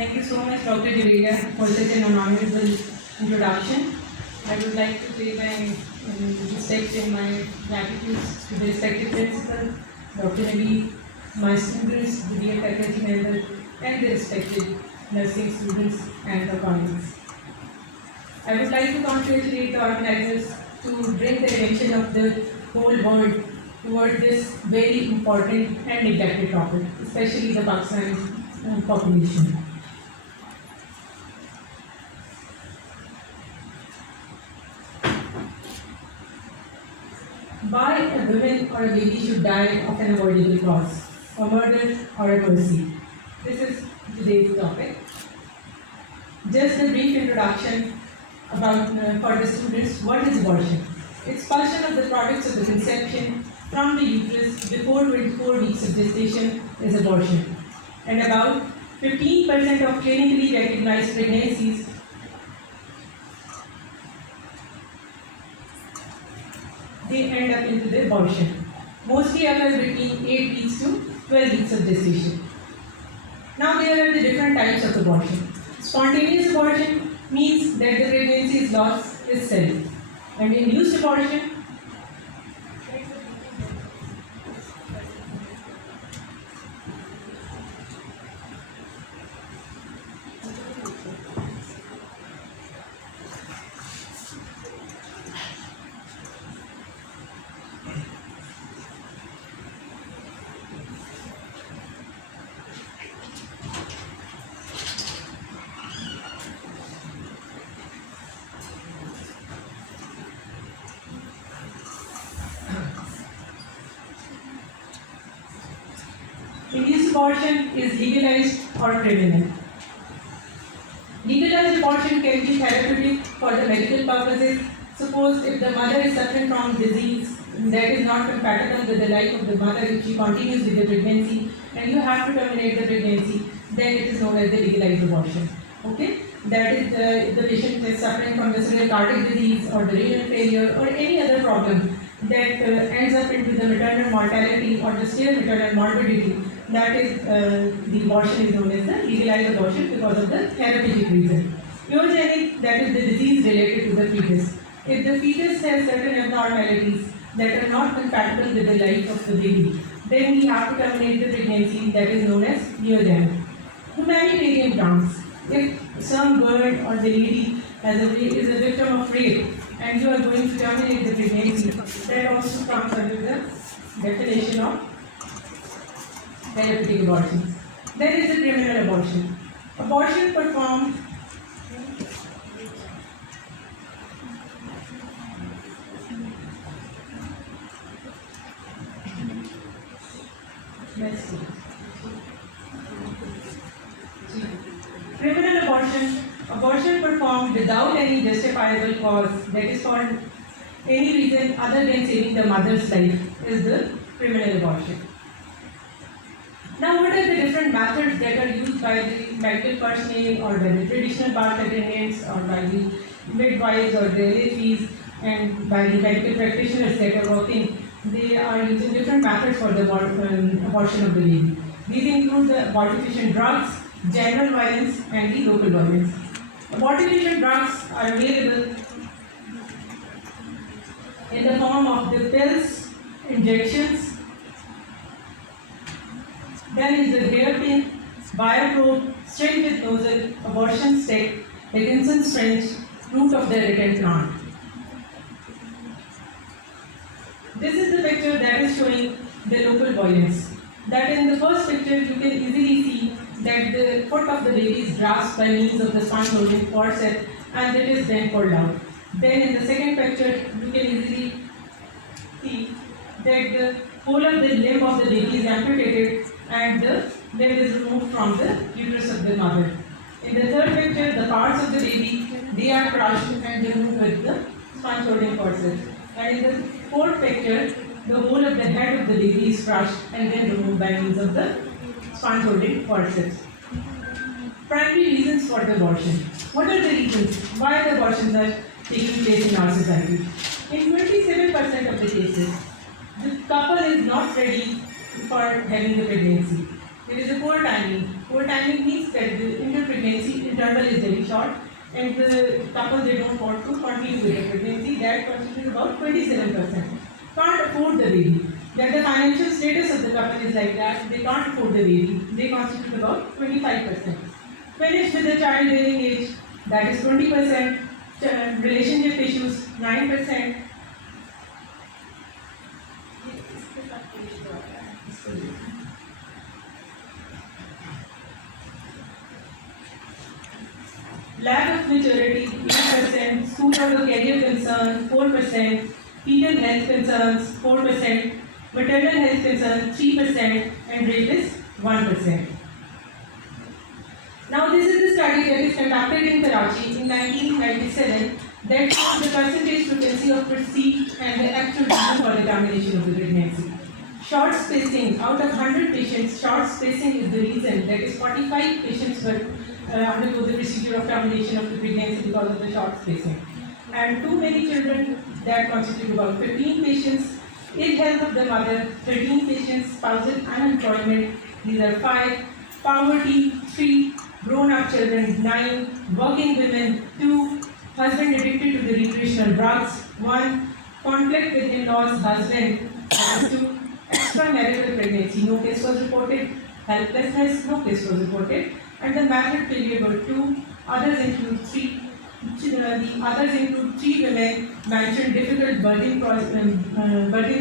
Thank you so much, Dr. Deveria, for such an honorable introduction. I would like to pay my respect and my gratitude to the respected principal, Dr. Nabi, my students, the dear faculty members, and the respected nursing students and the colleagues. I would like to congratulate the organizers to bring the attention of the whole world toward this very important and neglected topic, especially the Pakistani population. Why a woman or a baby should die of an avoidable cause, a murder or a mercy. This is today's topic. Just a brief introduction about for the students. What is abortion? Expulsion of the products of the conception from the uterus before 24 weeks of gestation is abortion. And about 15% of clinically recognized pregnancies they end up into the abortion. Mostly occurs between 8 weeks to 12 weeks of gestation. Now there are the different types of abortion. Spontaneous abortion means that the pregnancy is lost itself. And induced abortion Induced abortion is legalized or criminal. Legalized abortion can be therapeutic for the medical purposes. Suppose if the mother is suffering from disease that is not compatible with the life of the mother if she continues with the pregnancy and you have to terminate the pregnancy, then it is known as the legalized abortion. Okay? That is if the patient is suffering from the severe cardiac disease or the renal failure or any other problem that ends up into the maternal mortality or the still maternal morbidity, that is the abortion is known as the legalized abortion because of the therapeutic reason. Eugenic, that is the disease related to the fetus. If the fetus has certain abnormalities that are not compatible with the life of the baby, then we have to terminate the pregnancy, that is known as eugenic. Humanitarian grounds. If some bird or the lady is a victim of rape and you are going to terminate the pregnancy, that also comes under the definition of therapeutic abortion. There is a criminal abortion. Abortion performed criminal abortion performed without any justifiable cause, that is for any reason other than saving the mother's life, is the criminal abortion. Now, what are the different methods that are used by the medical personnel or by the traditional birth attendants or by the midwives or the LFEs and by the medical practitioners that are working? They are using different methods for the abortion of the baby. These include the abortifacient drugs, general violence, and the local violence. Abortifacient drugs are available in the form of the pills, injections. Then is the hairpin, bioprobe, straight with nozzle, abortion stick, Dickinson syringe, root of the irritant plant. This is the picture that is showing the local violence. That in the first picture you can easily see that the foot of the baby is grasped by means of the sponge-holding forceps and it is then pulled out. Then in the second picture you can easily see that the whole of the limb of the baby is amputated and the limb is removed from the uterus of the mother. In the third picture, the parts of the baby, they are crushed and removed with the sponge-holding forceps. And in the fourth picture, the whole of the head of the baby is crushed and then removed by means of the sponge-holding forceps. Primary reasons for the abortion. What are the reasons why the abortions are taking place in our society? In 27% of the cases, the couple is not ready for having the pregnancy. There is a poor timing. Poor timing means that the inter-pregnancy interval is very short and the couple they don't want to continue with the pregnancy. That constitutes about 27%. Can't afford the baby. That the financial status of the couple is like that, they can't afford the baby. They constitute about 25%. Finished with the childbearing age, that is 20%. Relationship issues, 9%. Lack of maturity, 8%, school or career concern, 4%, fetal health concerns, 4%, maternal health concerns, 3%, and rape is 1%. Now this is the study that is conducted in Karachi in 1997 that shows the percentage frequency of perceived and the actual reason for the termination of the pregnancy. Short spacing, out of 100 patients, short spacing is the reason. That is 45 patients were undergo the procedure of termination of the pregnancy because of the short spacing. And too many children, that constitute about 15 patients. Ill health of the mother, 13 patients. Spousal unemployment, these are 5. Poverty, 3. Grown-up children, 9. Working women, 2. Husband addicted to the recreational drugs, 1. Conflict with in-laws, husband, that is 2. Extramarital pregnancy, no case was reported. Helplessness, no case was reported. And the marital failure were 2. Others include 3. The others include 3 women mentioned difficult birthing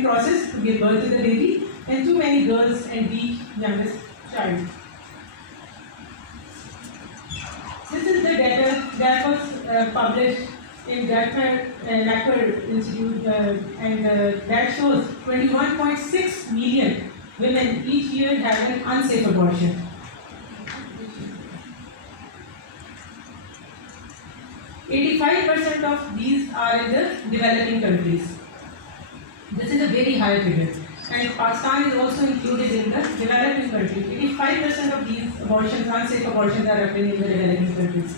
process to give birth to the baby, and too many girls and weak youngest child. This is the data that was published in Nacker Institute, and that shows 21.6 million women each year have an unsafe abortion. 85% of these are in the developing countries. This is a very high figure. And Pakistan is also included in the developing countries. 85% of these abortions, unsafe abortions, are happening in the developing countries.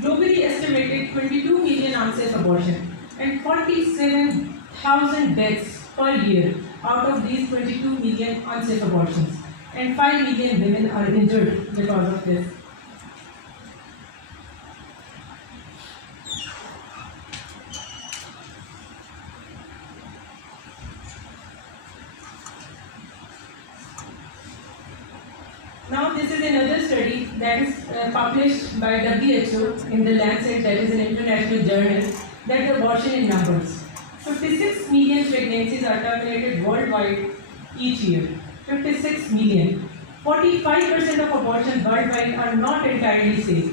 Globally estimated 22 million unsafe abortions and 47,000 deaths per year out of these 22 million unsafe abortions. And 5 million women are injured because of this. Now this is another study that is published by WHO in the Lancet, that is an international journal, that the abortion in numbers. 56 million pregnancies are terminated worldwide each year. 56 million. 45% of abortions worldwide are not entirely safe.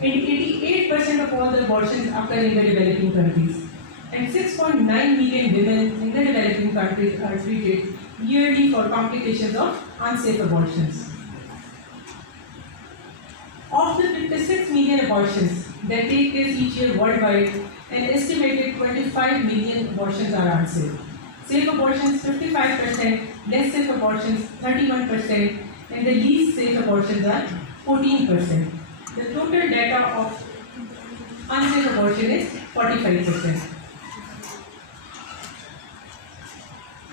And 88% of all the abortions occur in the developing countries. And 6.9 million women in the developing countries are treated yearly for complications of unsafe abortions. Of the 56 million abortions that take place each year worldwide, an estimated 25 million abortions are unsafe. Safe abortions 55%, less safe abortions 31%, and the least safe abortions are 14%. The total data of unsafe abortion is 45%.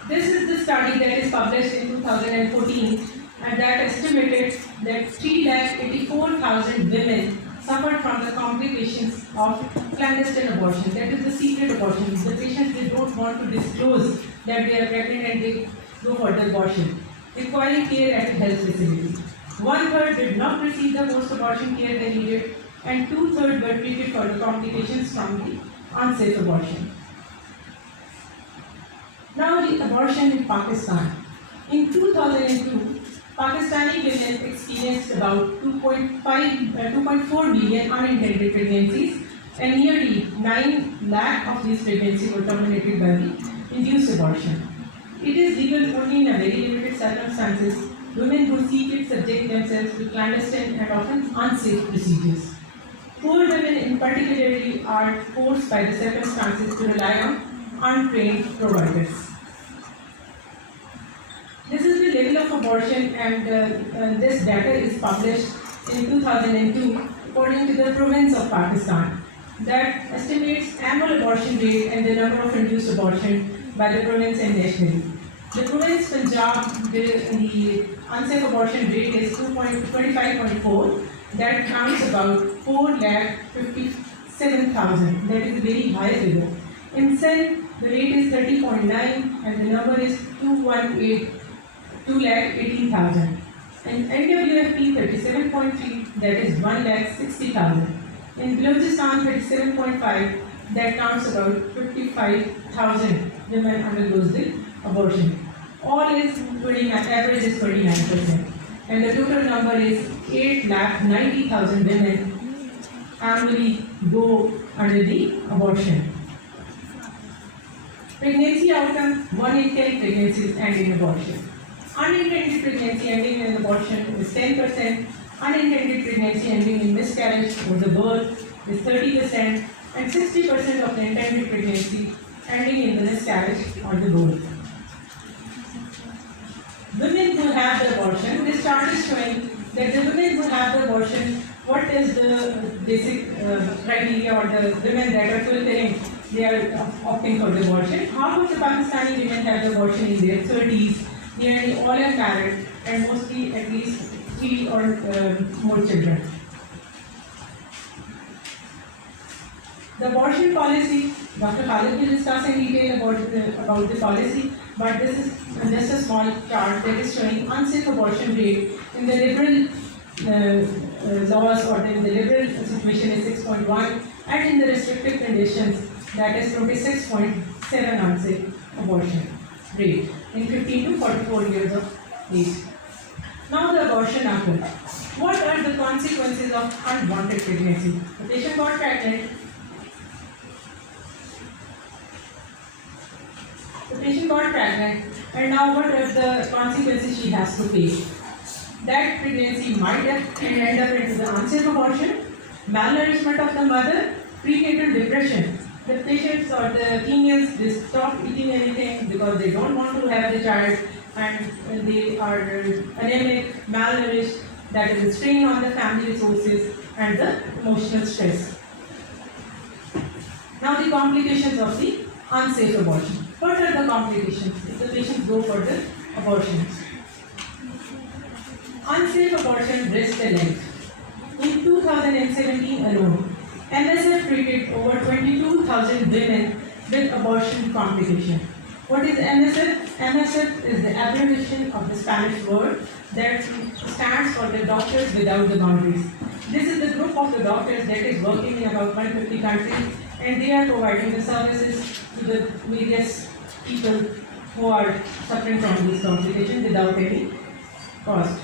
This is the study that is published in 2014, and that estimated that 384,000 women suffered from the complications of clandestine abortion, that is the secret abortion. The patients, they don't want to disclose that they are pregnant and they go for the abortion, requiring care at a health facility. 1/3 did not receive the post-abortion care they needed, and 2/3 were treated for the complications from the unsafe abortion. Now the abortion in Pakistan. In 2002, Pakistani women experienced about 2.4 million unintended pregnancies, and nearly 9 lakh of these pregnancies were terminated by the induced abortion. It is legal only in a very limited circumstances. Women who seek it subject themselves to clandestine and often unsafe procedures. Poor women in particular are forced by the circumstances to rely on untrained providers. This is the level of abortion, and this data is published in 2002 according to the province of Pakistan, that estimates annual abortion rate and the number of induced abortion by the province and nationally. The province Punjab, the unsafe abortion rate is 25.4. That counts about 4,57,000. That is a very high figure. In Sindh, the rate is 30.9 and the number is 2,18,000. In NWFP 37.3, that is 1,60,000. In Balochistan 37.5, that counts about 55,000 women undergoes the abortion. All is 29, average is 29%. And the total number is 8,90,000 women annually go under the abortion. Pregnancy outcome, 1 in 10 pregnancies end in abortion. Unintended pregnancy ending in abortion is 10%. Unintended pregnancy ending in miscarriage or the birth is 30%. And 60% of the intended pregnancy ending in the miscarriage or the birth. Women who have the abortion, this chart is showing that the women who have the abortion, what is the basic criteria or the women that are fulfilling, they are opting for the abortion. Half of the Pakistani women have the abortion in their 30s, nearly all are married, and mostly at least 3 or more children. The abortion policy, Dr. Khalid will discuss in detail about the policy, but this is just a small chart that is showing unsafe abortion rate in the liberal laws or in the liberal situation is 6.1 and in the restrictive conditions that is 26.7 unsafe abortion rate in 15 to 44 years of age. Now the abortion occurs. What are the consequences of unwanted pregnancy? The patient got pregnant. And now what are the consequences she has to face? That pregnancy might end up into the unsafe abortion, malnourishment of the mother, prenatal depression. The patients or the females, they stop eating anything because they don't want to have the child and they are anemic, malnourished, that is a strain on the family resources and the emotional stress. Now the complications of the unsafe abortion. What are the complications if the patients go for the abortion? Unsafe abortion risks their life. In 2017 alone, MSF treated over 22,000 women with abortion complication. What is MSF? MSF is the abbreviation of the Spanish word that stands for the Doctors Without the Boundaries. This is the group of the doctors that is working in about 150 countries and they are providing the services to the various people who are suffering from these complications without any cost.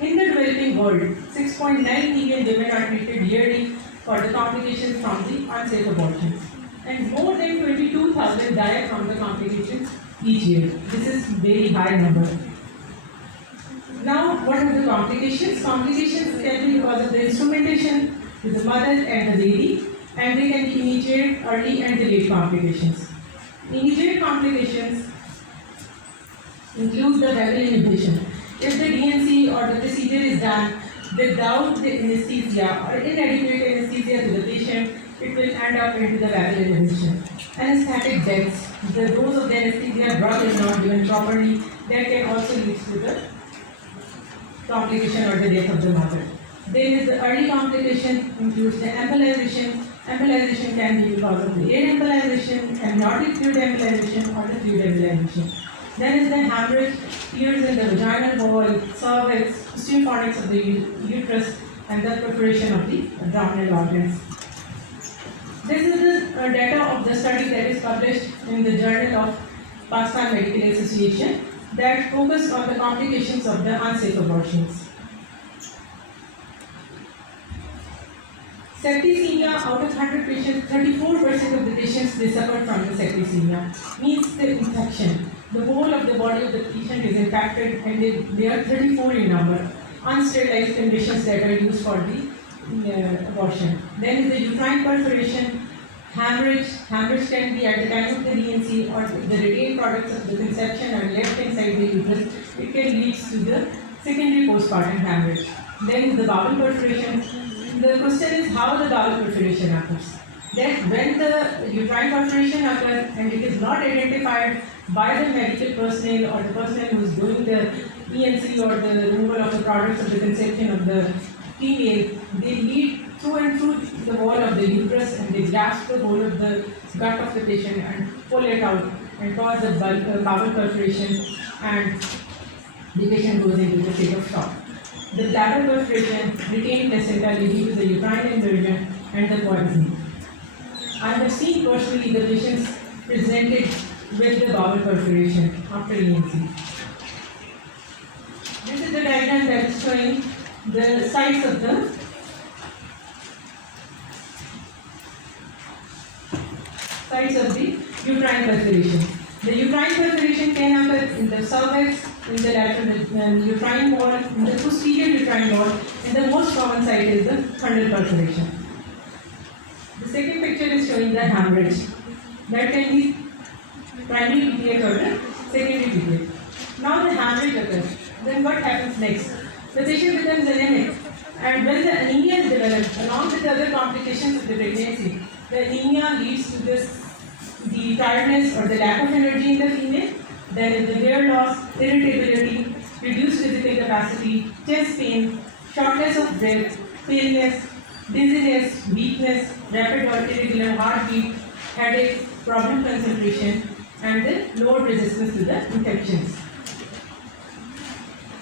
In the developing world, 6.9 million women are treated yearly for the complications from the unsafe abortion. And more than 22,000 die from the complications each year. This is very high number. Now, what are the complications? Complications can be because of the instrumentation with the mother and the baby, and they can be immediate, early, and delayed complications. Immediate complications include the vagal inhibition. If the DNC or the procedure is done without the anesthesia or inadequate anesthesia to the patient, it will end up into the vagal inhibition. Anesthetic deaths, the dose of the anesthesia drug is not given properly, that can also lead to the complication or the death of the mother. Then is the early complication includes the embolization. Embolization can be because of the air embolization, amniotic fluid embolization, or the fluid embolization. Then is the hemorrhage, tears in the vaginal wall, cervix, osteophonics of the uterus, and the perforation of the abdominal organs. This is the data of the study that is published in the Journal of Pakistan Medical Association that focused on the complications of the unsafe abortions. Septicemia, out of 100 patients, 34% of the patients they suffer from the septicemia. Means the infection. The whole of the body of the patient is infected and they are 34 in number. Unsterilized conditions that are used for the abortion. Then is the uterine perforation, hemorrhage. Hemorrhage can be at the time of the DNC or the retained products of the conception are left inside the uterus. It can lead to the secondary postpartum hemorrhage. Then is the bowel perforation. The question is how the bowel perforation occurs. That when the uterine perforation occurs and it is not identified by the medical personnel or the personnel who is doing the ENC or the removal of the products of the conception of the female, they lead through and through the wall of the uterus and they grasp the whole of the gut of the patient and pull it out and cause the bowel perforation, and the patient goes into the state of shock. The bladder perforation, retained placenta leading to the uterine inversion and the poisoning. I have seen personally the patients presented with the bowel perforation after ENC. This is the diagram that is showing the sites of the uterine perforation. The uterine perforation can occur in the cervix, in the lateral uterine wall, in the posterior uterine wall, and the most common site is the fundal perforation. The second picture is showing the hemorrhage. That can be primary PTH or the secondary PTH. Now the hemorrhage occurs. Then what happens next? The patient becomes anemic, and when the anemia is developed, along with the other complications of the pregnancy, the anemia leads to the tiredness or the lack of energy in the female. There is the hair loss, irritability, reduced physical capacity, chest pain, shortness of breath, paleness, dizziness, weakness, rapid or irregular heartbeat, headache, problem concentration, and the lower resistance to the infections.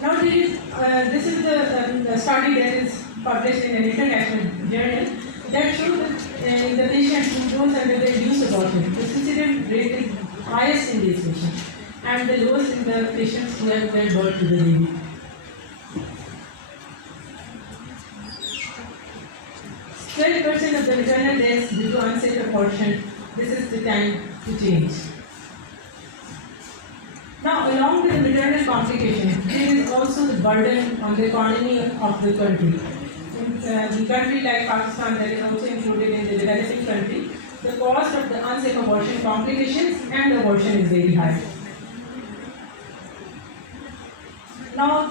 Now this is the study that is published in an international journal that shows that in the patients who goes under the induced abortion, the suicide rate is highest in these patients and the lowest in the patients who have given birth to the baby. %12% of the maternal deaths due to unsafe abortion. This is the time to change. Now, along with the maternal complication, there is also the burden on the economy of the country. In the country like Pakistan, that is also included in the developing country, the cost of the unsafe abortion complications and abortion is very high. Now,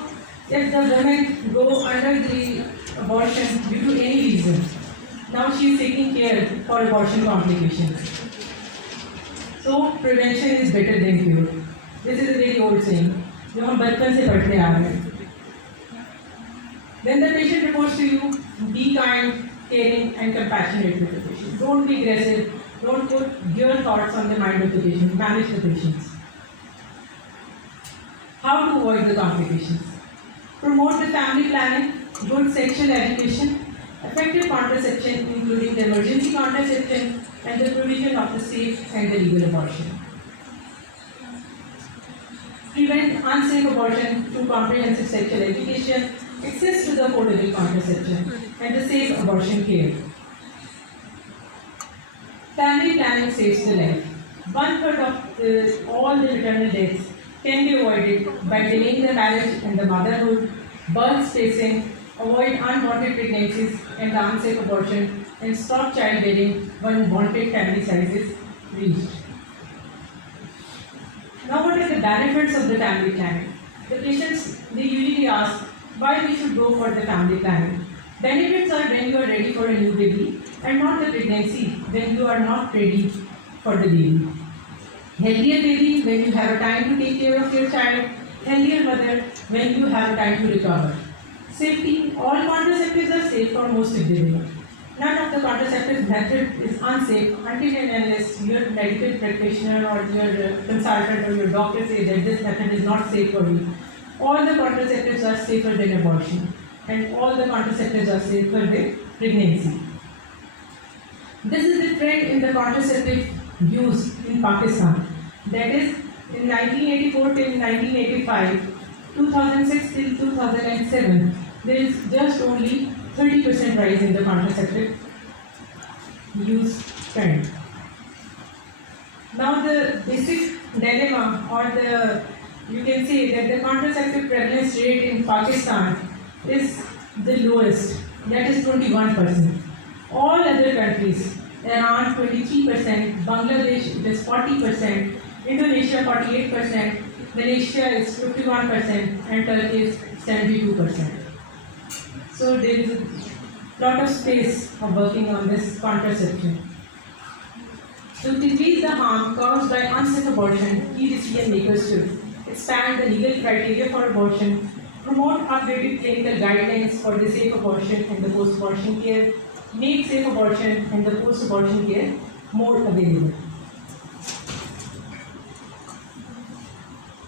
if the women go under the abortion due to any reason, now she is taking care for abortion complications. So, prevention is better than cure. This is a very old saying, जो हम बचपन से पढ़ते आ रहे हैं. When the patient reports to you, be kind, caring, and compassionate with the patient. Don't be aggressive. Don't put your thoughts on the mind of the patient. Manage the patients. How to avoid the complications? Promote the family planning, good sexual education, effective contraception, including the emergency contraception, and the provision of the safe and the legal abortion. Prevent unsafe abortion through comprehensive sexual education, access to the affordable contraception, and the safe abortion care. Family planning saves the life. 1/3 of all the maternal deaths can be avoided by delaying the marriage and the motherhood, birth spacing, avoid unwanted pregnancies and the unsafe abortion, and stop childbearing when wanted family size is reached. Now, what are the benefits of the family planning? The patients, they usually ask why we should go for the family planning. Benefits are when you are ready for a new baby and not the pregnancy when you are not ready for the baby. Healthier baby when you have a time to take care of your child. Healthier mother when you have a time to recover. Safety, all contraceptives are safe for most individuals. None of the contraceptive method is unsafe until and unless your medical practitioner or your consultant or your doctor says that this method is not safe for you. All the contraceptives are safer than abortion, and all the contraceptives are safer than pregnancy. This is the trend in the contraceptive use in Pakistan. That is, in 1984 till 1985, 2006 till 2007, there is just only 30% rise in the contraceptive use trend. Now the basic dilemma, or you can say that the contraceptive prevalence rate in Pakistan is the lowest, that is 21%. All other countries, Iran 23%, Bangladesh it is 40%, Indonesia 48%, Malaysia is 51%, and Turkey is 72%. So there is a lot of space of working on this contraception. To decrease the harm caused by unsafe abortion, key decision makers should expand the legal criteria for abortion, promote updated clinical guidelines for the safe abortion and the post-abortion care, make safe abortion and the post-abortion care more available.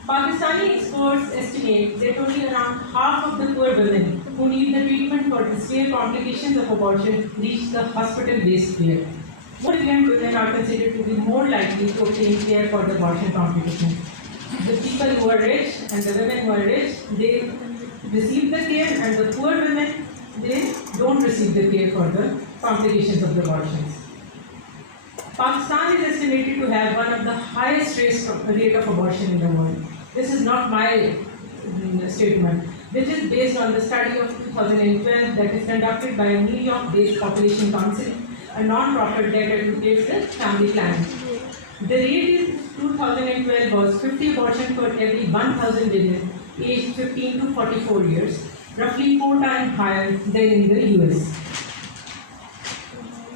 Pakistani experts estimate that only around half of the poor women who need the treatment for the severe complications of abortion reach the hospital-based care. More pregnant women are considered to be more likely to obtain care for the abortion complication. The people who are rich and the women who are rich, they receive the care, and the poor women, they don't receive the care for the complications of the abortions. Pakistan is estimated to have one of the highest rate of abortion in the world. This is not my statement. This is based on the study of 2012 that is conducted by a New York-based population council, a non-profit that advocates the family planning. The rate in 2012 was 50 abortions for every 1,000 women aged 15 to 44 years, roughly 4 times higher than in the US.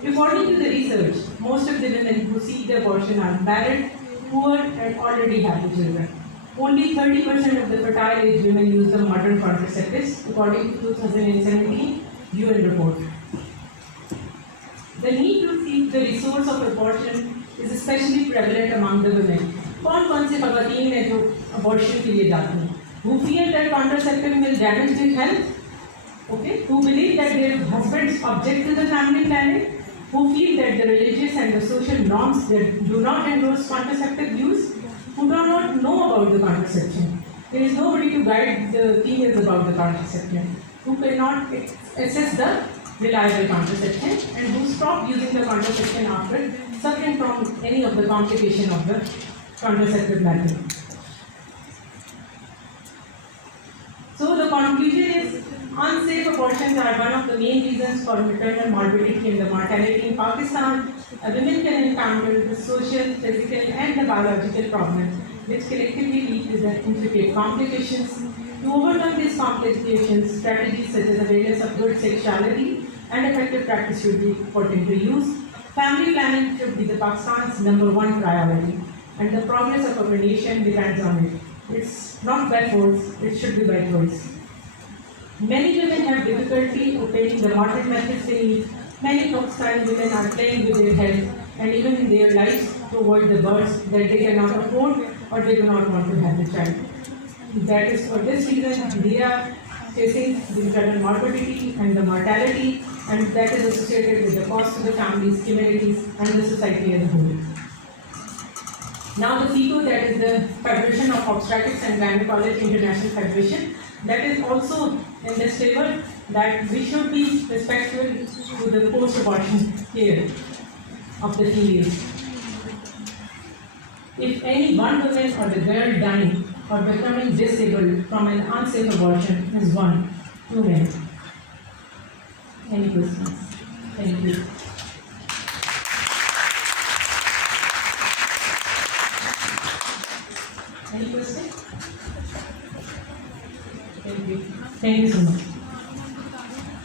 According to the research, most of the women who seek the abortion are married, poor, and already have the children. Only 30% of the fertile age women use the modern contraceptives, according to 2017 UN report. The need to seek the resource of abortion is especially prevalent among the women. कौन से खवातीन हैं जो abortion के लिए जाती हैं? Who feel that contraceptive will damage their health? Okay, who believe that their husbands object to the family planning? Who feel that the religious and the social norms that do not endorse contraceptive use? Who do not know about the contraception? There is nobody to guide the females about the contraception. Who cannot assess the reliable contraception and who stop using the contraception after suffering from any of the complication of the contraceptive method. So the conclusion is unsafe abortions are one of the main reasons for maternal morbidity and the mortality in Pakistan. Women can encounter the social, physical and the biological problems which collectively lead to the intricate complications. To overcome these complications, strategies such as awareness of good sexuality and effective practice should be put into use. Family planning should be the Pakistan's #1 priority, and the progress of our nation depends on it. It's not by force, it should be by choice. Many women have difficulty obtaining the modern methods they need. Many Pakistani women are playing with their health and even in their lives to avoid the births that they cannot afford or they do not want to have the child. That is for this reason they are facing the maternal morbidity and the mortality, and that is associated with the cost to the families, communities, and the society as a whole. Now the FICO, that is the Federation of Obstetrics and Gynecology International Federation, that is also in this table that we should be respectful to the post-abortion care of the females. If any one woman or the girl dying or becoming disabled from an unsafe abortion is one too many. Any questions? Thank you. Any questions? Thank you. Thank you so much.